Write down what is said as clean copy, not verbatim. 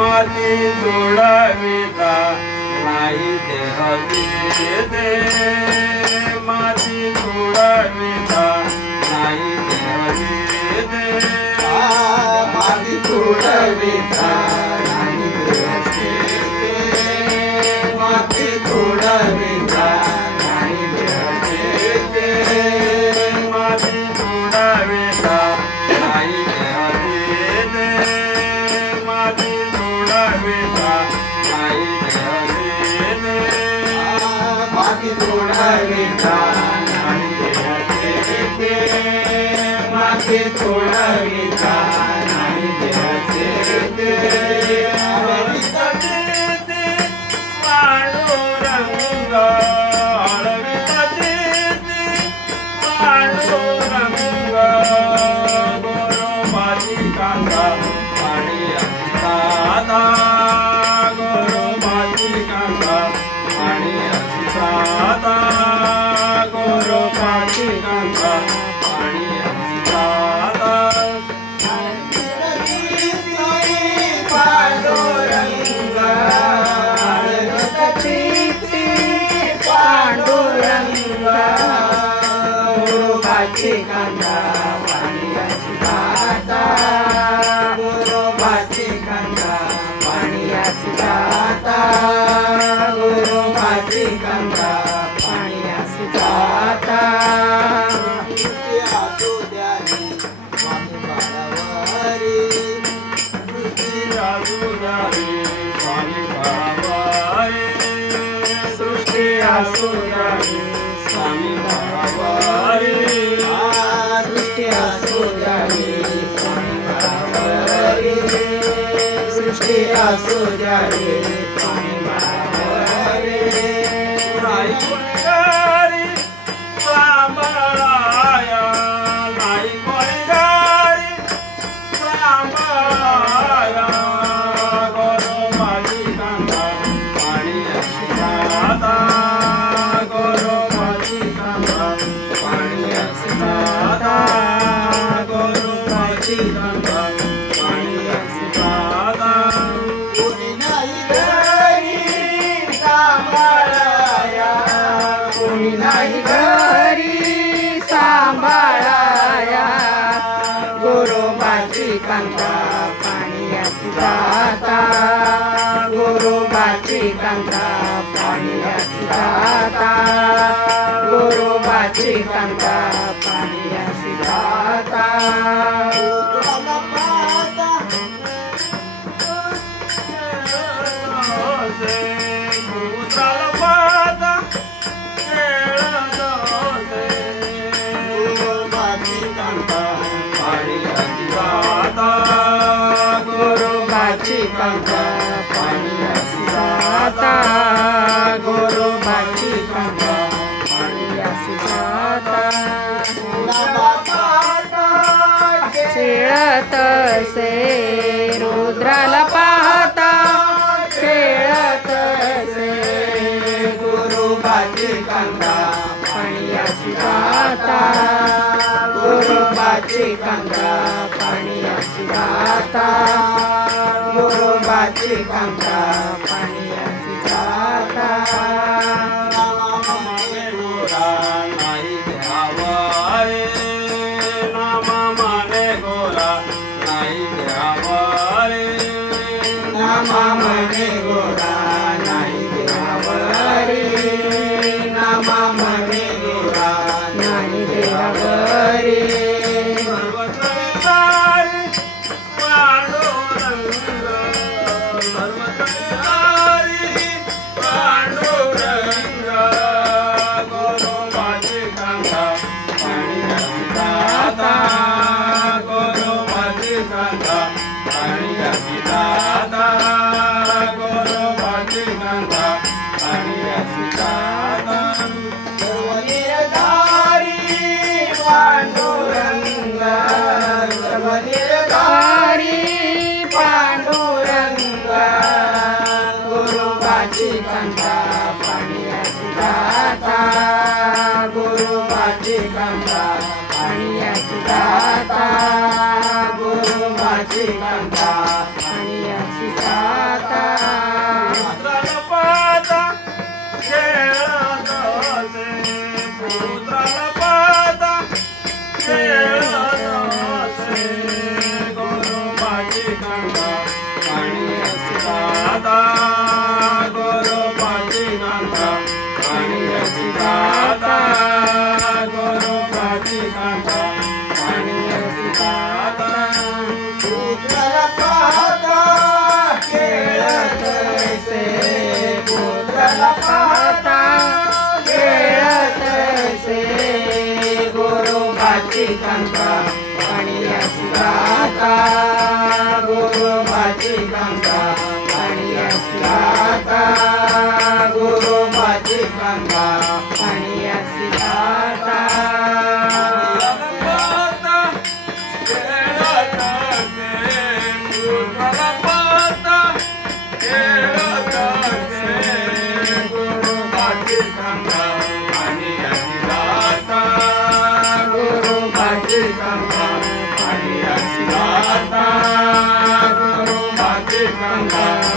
माती जोडाविता नाही देहती दे माती जोडाविता नाही देहती दे माती जोडाविता नाही देहती दे माती जोडाविता नाही देहती दे माती जोडाविता नाही देहती दे माती जोडाविता नाही देहती दे माती जोडाविता नाही देहती दे माती जोडाविता नाही देहती दे पांडुरंग पांडुरंग गोरोबाची कांदा पाणी असताना गोरोबाची कांदा पाणी असताना गोरोबाची कांदा पाणी असताना पांडुरंग पांडुरंग गोरोबाची कांदा पाणी असताना गोरोबाची कांदा पाणी असताना गोरोबाची कांदा पाणी असताना असू द्यावी स्वामी बाळावारी असू द्यावी स्वामी बाळावारी सृष्टी असू द्यावी स्वामी बाळावारी सृष्टी असू द्यावी स्वामी बाळावारी सृष्टी असू द्यावी स्वामी बाळावारी नाही कोणी सांभाळाया नाही कोणी सांभाळाया गोरोबाची कांदा पाणी असताना गोरोबाची कांदा पाणी असताना गोरोबाची कांदा पाणी असताना कोणी नाही घरी सांभाळाया कोणी नाही घरी सांभाळाया गोरोबाची कांदा पाणी असताना गोरोबाची कांदा पाणी असताना गोरोबाची कांदा पाणी असताना गोरोबाची कांदा पाणी असताना गोरोबाची कांदा पाणी असताना खेळत से रुद्राला पाहता खेळत से गोरोबाची कांदा पाणी असताना गोरोबाची कांदा पाणी असताना गोरोबाची कांदा पाणी असताना नाही द्यावा रे नामा माने गोरा नाही द्यावा रे नामा म्हणे गोरा नाही देवावरी नामा म्हणे गोरा नाही देवावरी सर्वतरी पांडुरंग सर्वतरी पांडुरंग गोरोबाची कांदा पाणी असताना गोरोबाची कांदा पाणी असताना गोरोबाची कांदा पाणी असताना निर्धारी पांडुरंग सर्व निर्धारी पांडुरंग गोरोबाची कांदा पाणी असताना गोरोबाची कांदा पाणी असताना गोरोबाची कांदा पाणी असताना गंगा पाणी अशी दाता गुरुबाची गंगा पाणी अशी दाता गुरुबाची गंगा पाणी अशी दाता गुरुबाची गंगा